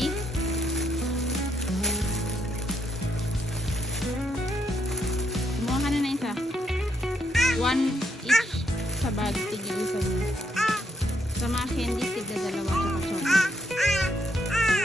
Ready? Kumuha ka na isa. One each sa bag. Tigil isa mo. Sa mga candy, tigda dalawa tsaka chocolate. Wow!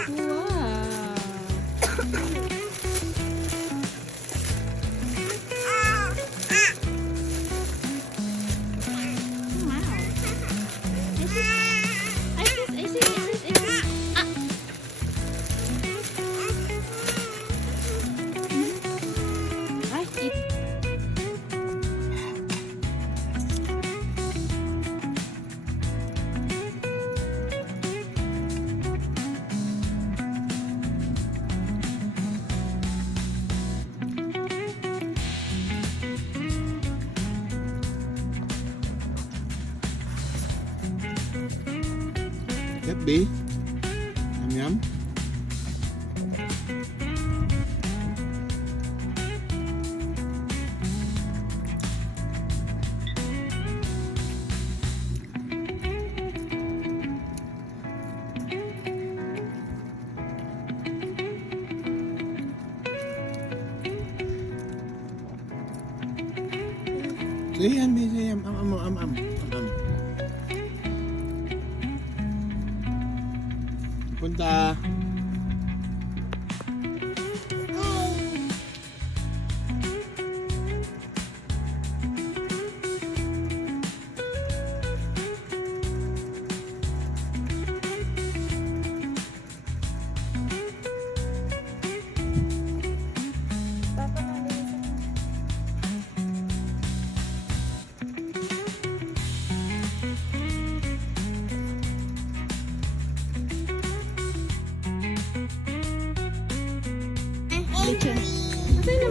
Yep, B. Yum yum. Say yum, say yum. Punta.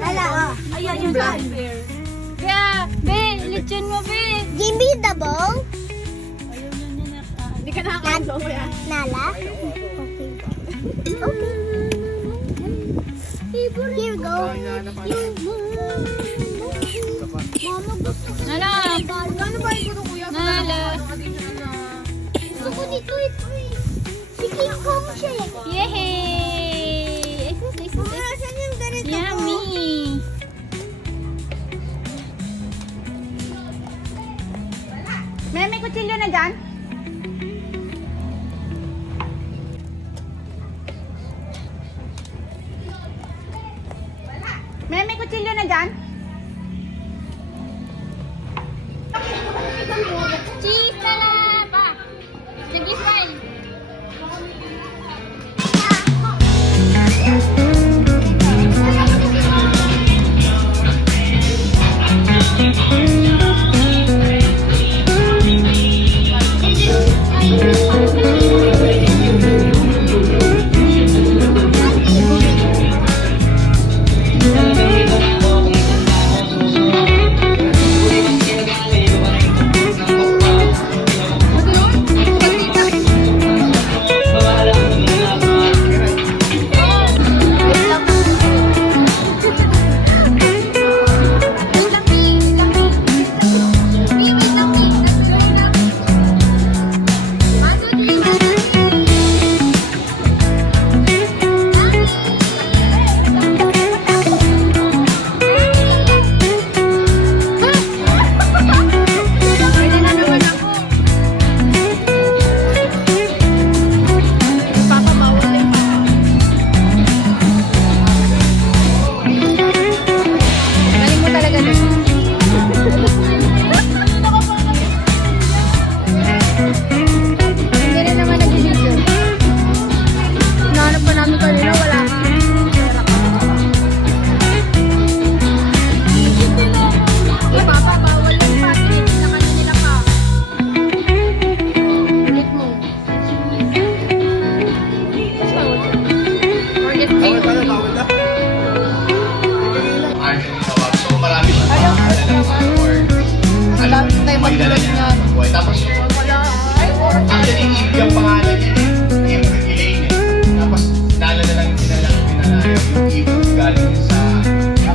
Lala, Ayan yung black bear. Kaya, be, lechon mo, be. give me the ball. Hindi ka nakakain ba mo yan? Nala. Okay. Okay. Here go. Mama, gusto ko. Nala! Ano ba yung kuya? Nala! Gusto ko dito ito eh. Si King Kong siya eh. Yehey! Mama, saan yung ganito ko? Yummy! May kutsilyo na dyan? May kutsilyo na dyan? Cheese na lang! Pa! Sige, smile! yung pangalan niya, April Elaine. Tapos, nala na lang pinala yung April galing sa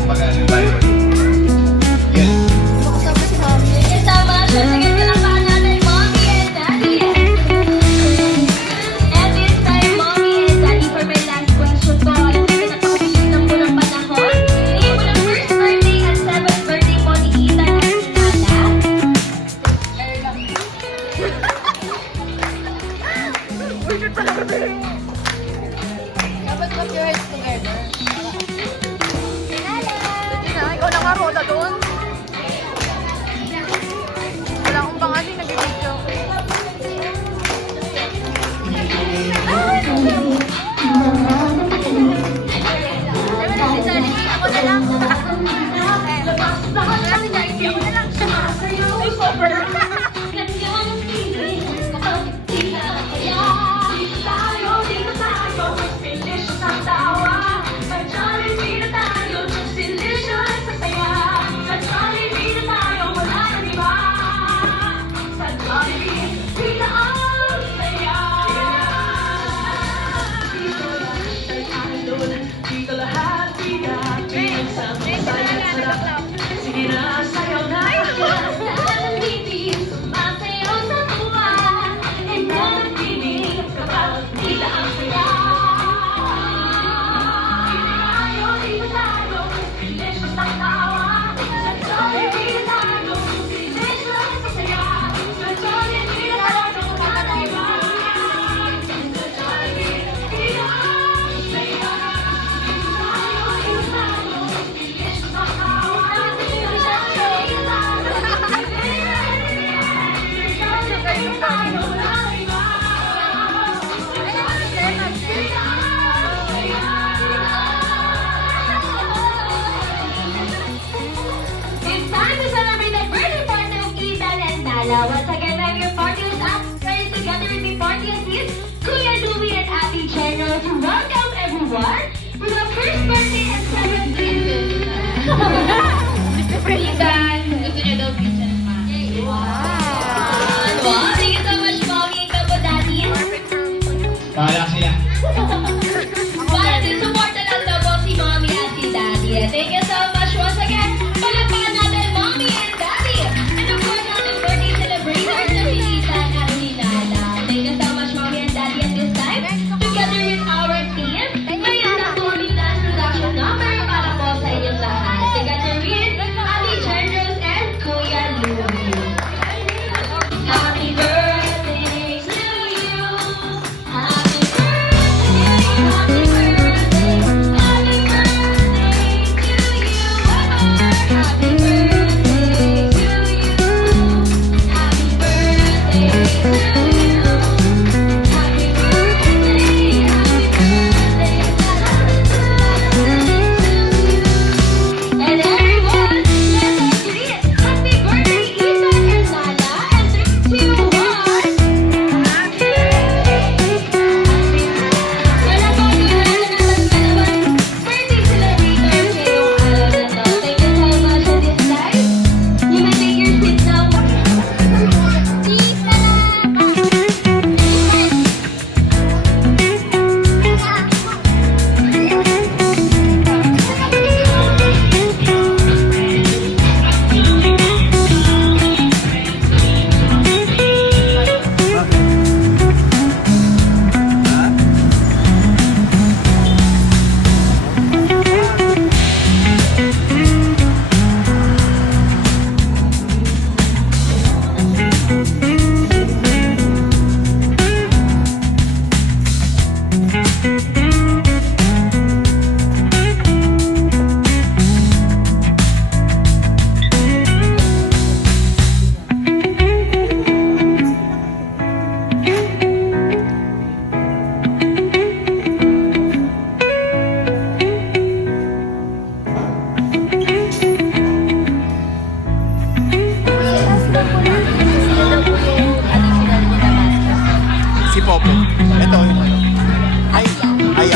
pag-ano, Bible. Yan. Makasama si Mami. Kasama siya sa kinalabahan natin, Mommy and Daddy. And this time, Mommy and Daddy for Ikaw na nga, Roda, doon. Wala akong pangasin, nag-video. Ako na lang. It's time to celebrate the birthday party of Ethan and Nala. Once again, I'm your party host, Ready together with my party assist, Kuya Louie and Ate General, to welcome everyone to the first birthday and 17th. Ethan, gusto niya daw pizza ng ma. Wow, thank you so much, Mommy and Kapo Daddy. Bahala sila. Para din support na lang daw po si Mommy at si Daddy. Thank you so much once again. Palagpakan natin Mommy and Daddy. And of course, happy birthday celebrators na si Ethan at si Nala. Thank you so much, Mommy and Daddy, at this time. Together with our team, ngayon na po ang last production number para po sa inyong lahat. Together with Ate Generals and Kuya Louie. Happy birthday to you. Happy birthday, happy birthday, happy birthday to you. Happy birthday to you. Happy birthday to you. Happy birthday, and everyone, let us greet happy birthday Ethan and Nala, and 3, 2, 1. Happy birthday! Wala po ang ginagawa natin dalawang birthday celebrators ngayong araw na to. Thank you so much at this time. You may take your seat now. Si Popo. Ito. Ay,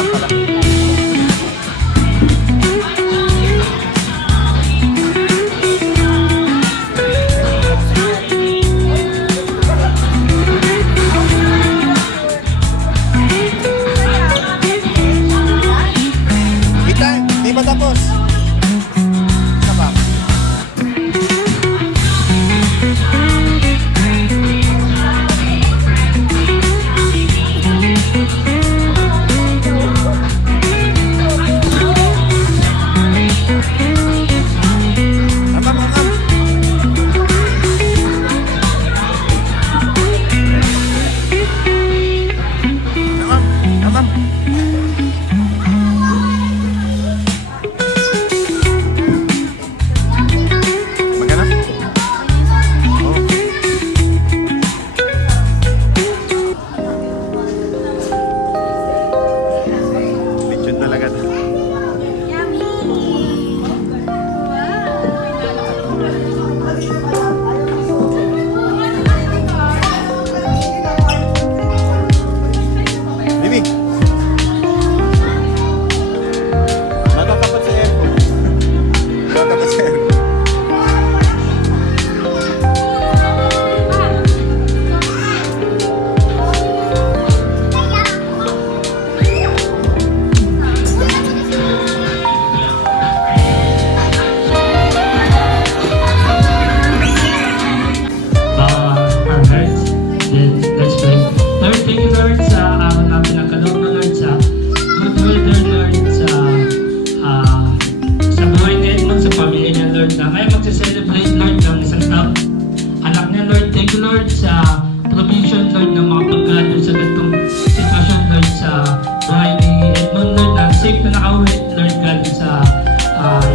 safe na nakauwi, Lord, galing sa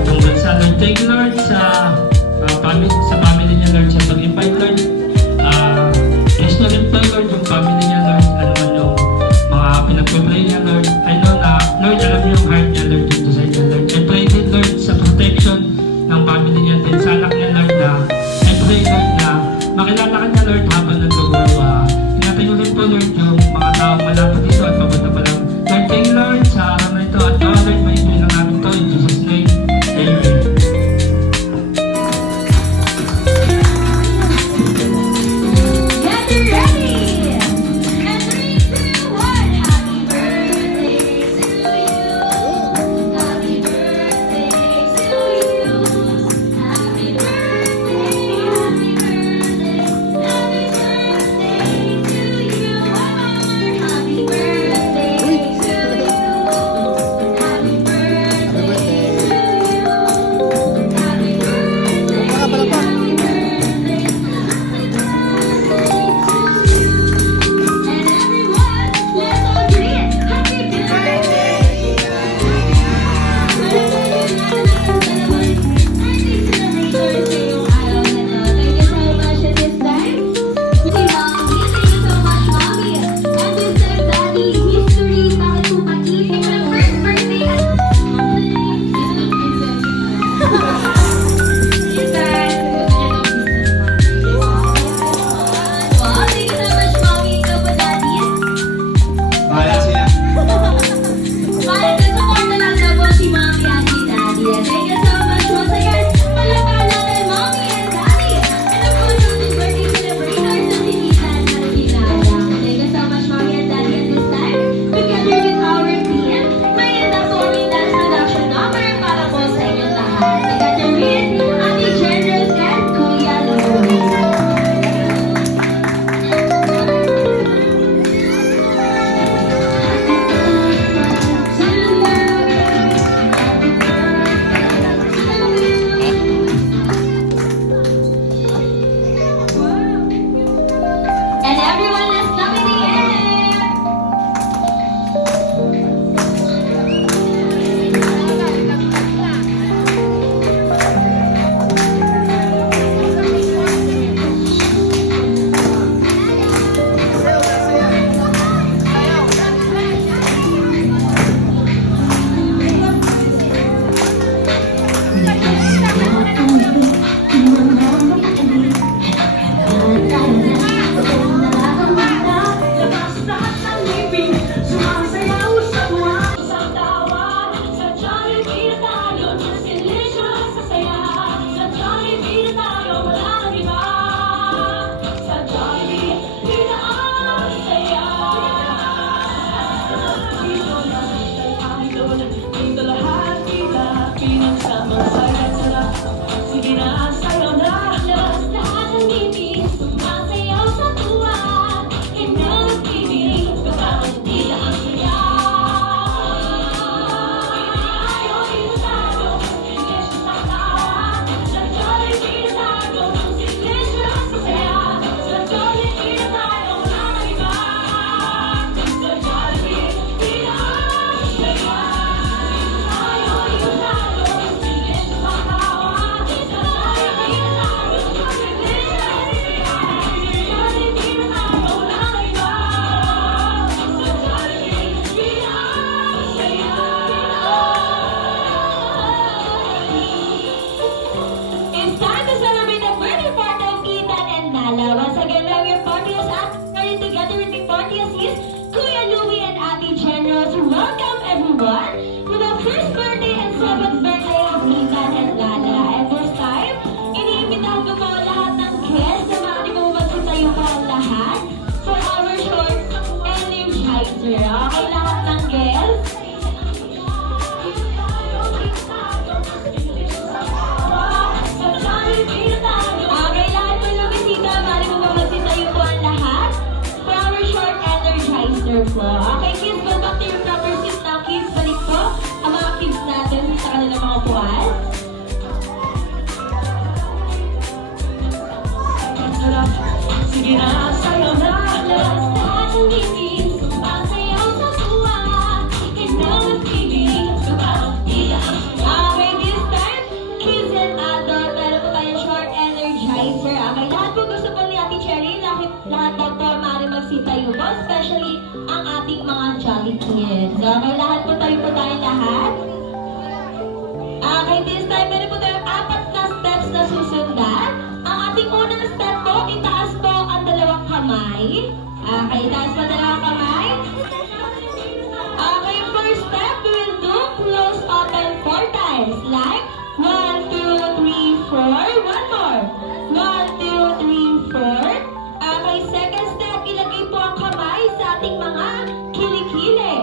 ibang bansa. Lord, thank you, Lord, sa family niya, Lord, sa pag-invite, Lord. Bless na rin po, Lord, yung family niya, Lord. Ano man yung mga pinag-pray niya, Lord. I know na, Lord, alam niyo yung heart niya, Lord, dito sa inyo, Lord. I pray din, Lord, sa protection ng family niya din, sa anak niya, Lord, na I pray, Lord, na makilala ka niya, Lord, habang nagagawa. Ingatan niyo rin po, Lord, yung mga taong malapit dito at papunta pa lang. Lord, thank you, Lord, sa araw na ito. At Lord, may ito lang namin to. In Jesus' name, Amen. that, ang ating unang step po, itaas po ang dalawang kamay. Okay, itaas po ang dalawang kamay. Okay, first step, we will do close open 4 times. Like, 1, 2, 3, 4. One more. 1, 2, 3, 4. Okay, second step, ilagay po ang kamay sa ating mga kilikili.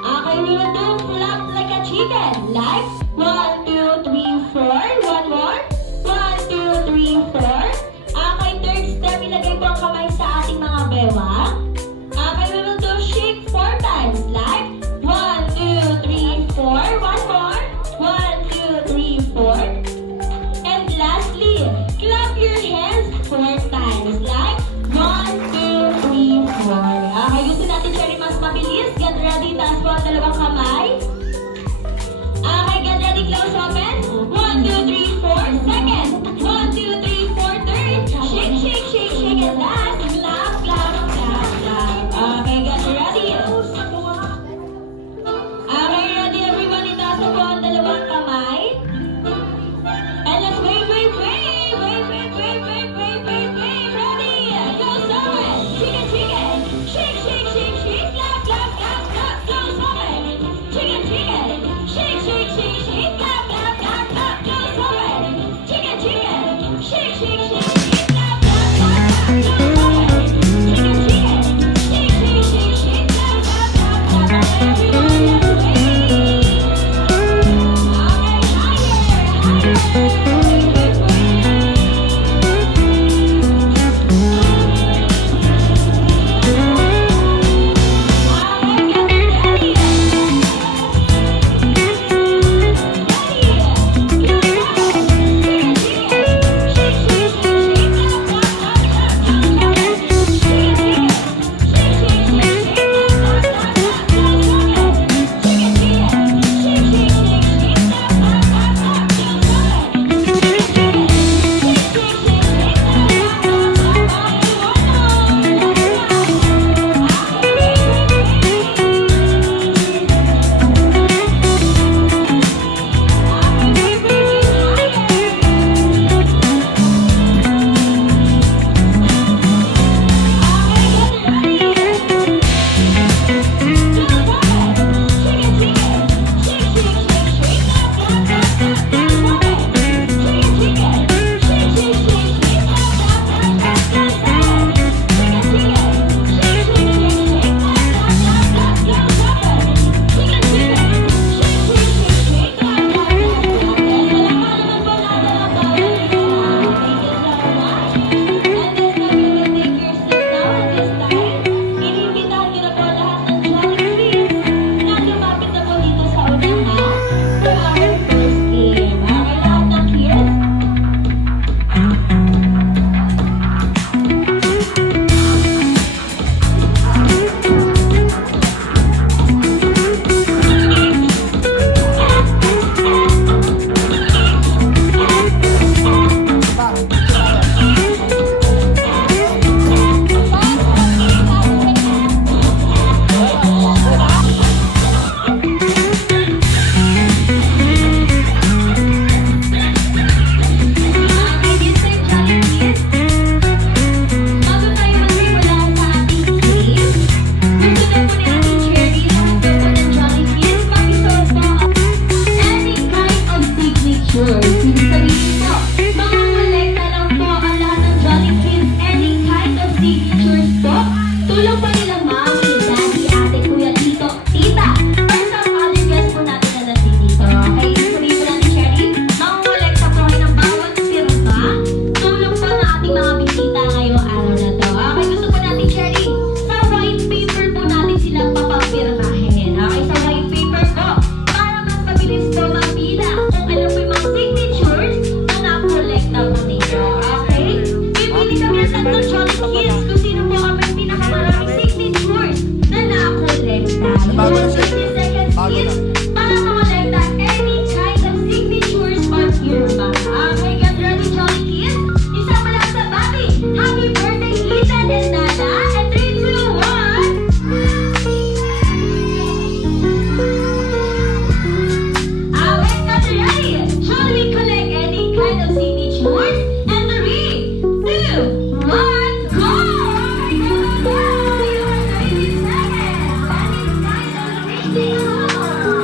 Okay, we will do flap like a chicken. Like, 1, 2, 3, 4. One more. 1, 2, 3, 4. Okay, third step, ilagay po ang kamay sa ating mga bewang. Okay, we will do shake 4 times. Like, 1, 2, 3, 4. One more. 1, 2, 3, 4. And lastly, clap your hands 4 times. Like, 1, 2, 3, 4. Okay, gusto natin siya rin mas mabilis. Get ready, taas po ang dalawang kamay. Okay, get ready, close open. 1, 2, 3,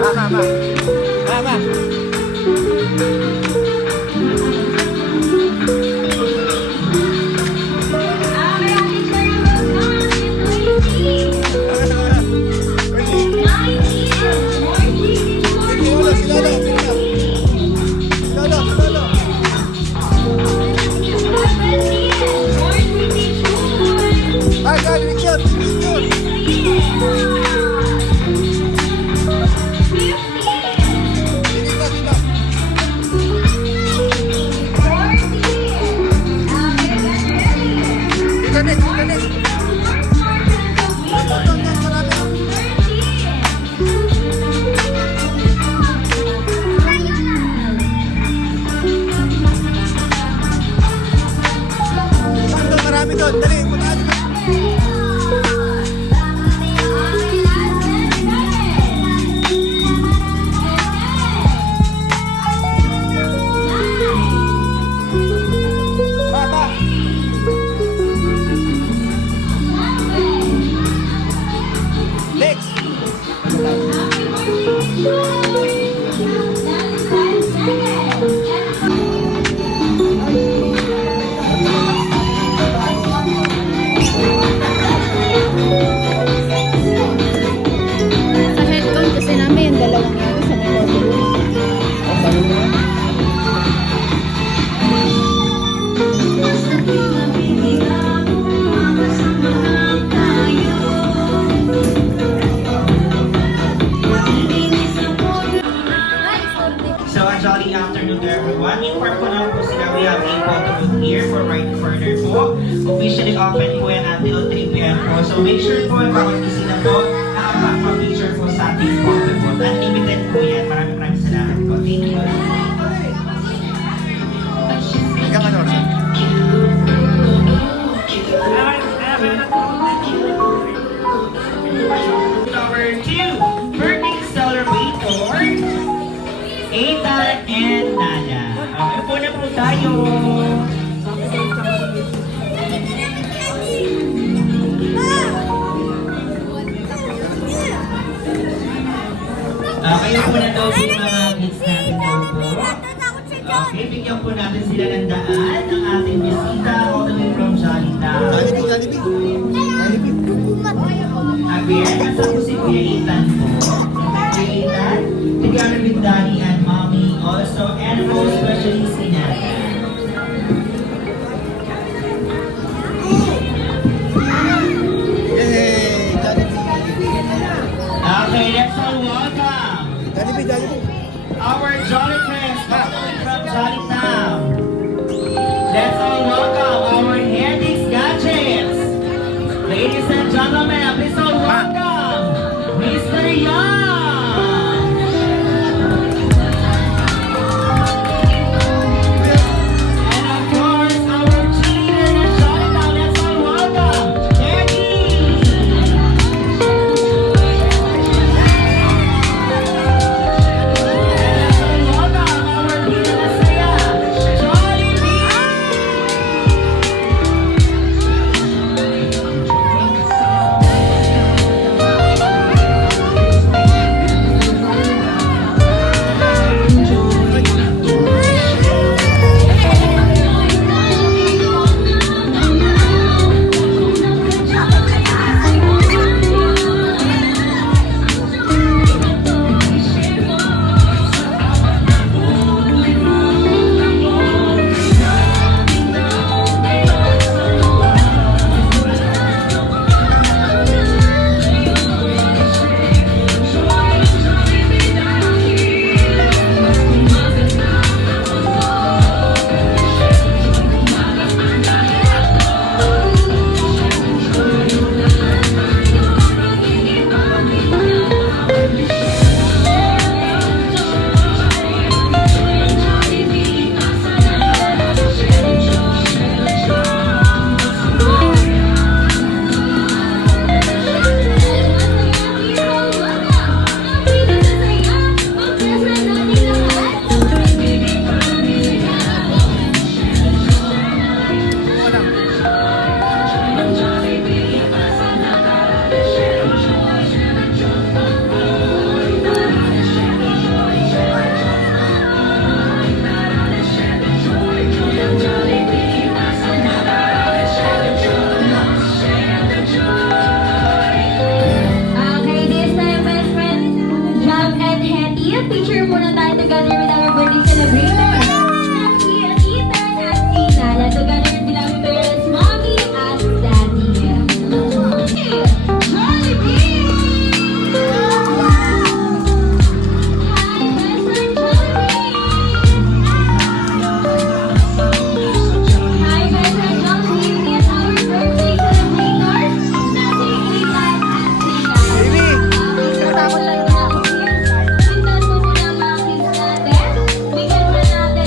Okay, Ate Cherry, welcome. It's 3 p.m. po. So make sure po, bawat bisita po, nakapag-picture po sa ating photo booth. Unlimited po yan. Maraming salamat po. Thank you. Number 2, birthday celebrator, Ethan and Nana. Okay po na po tayo. Kayo po na daw po yung mga kids natin daw po. Okay, bigyan po natin sila ng daan ng ating bisita all the way from Jollitown. Again, nasa po si Kuya Ethan po. Kuya Ethan, together with Daddy and Mommy also, and most especially si Nana. Okay, let's all welcome our Jolly Friends all the way from Jollitown. Let's all welcome our Hendix Gadgets. Ladies and gentlemen, please all welcome Mr. Young. And of course, our cheerleader in Jollitown. Let's all welcome Eddie. And let's all welcome our leader na saya, Jollibee. Picture muna tayo together with our birthday celebrator. Si Ethan at Tina. Together with our parents, mommy at daddy. Jollibee! Hi, Mr. Jollibee! Hi, Mr. Jollibee! And our birthday celebrator, Nancy Ethan at Tina. Natakot lang na ako. Tingnan mo muna mga kids natin. Bigyan mo natin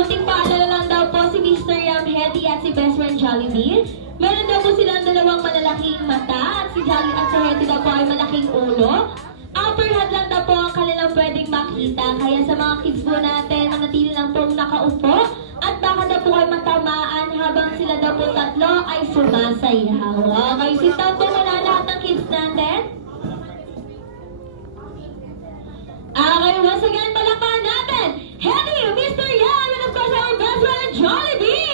kunting paalala lang daw po si Mr. Yam Hedy at si Best Friend Jollibee. Meron daw po silang dalawang malalaking mata at si Jolly at si Hedy daw po ay malaking ulo. Upper head lang daw po ang kanilang pwedeng makita. Kaya sa mga kids po natin, manatili lang pong nakaupo at baka daw po kayo matamaan habang sila daw po tatlo ay sumasayaw. Okay, sit down po muna lahat ng kids natin. Okay, once again, palakpakan natin, Hedy, Mr. Yam, and of course our best friend, Jollibee!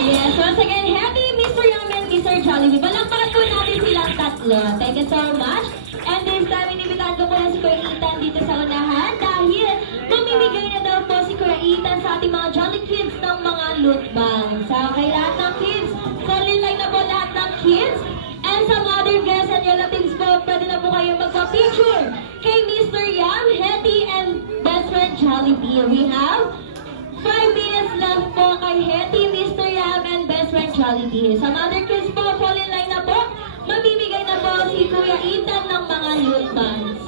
Yes, once again, happy Mr. Yam and Mr. Jollibee. Palakpakan po natin silang tatlo. Thank you so much. And this time, inibitahan ko po na si Kuya Ethan dito sa unahan dahil mamimigay na daw po si Kuya Ethan sa ating mga Jolly Kids ng mga loot bags. Okay, lahat ng kids, solid line na po lahat ng kids. And some other guests and relatives po, pwede na po kayo magpa-picture kay Mr. Yam, Hedy, and best friend Jollibee. We have 5 minutes left po kay Hedy, Mr. Yam, and best friend Jollibee. Some other kids po, fall in line na po. Mamimigay na po si Kuya Ethan ng mga loot bags.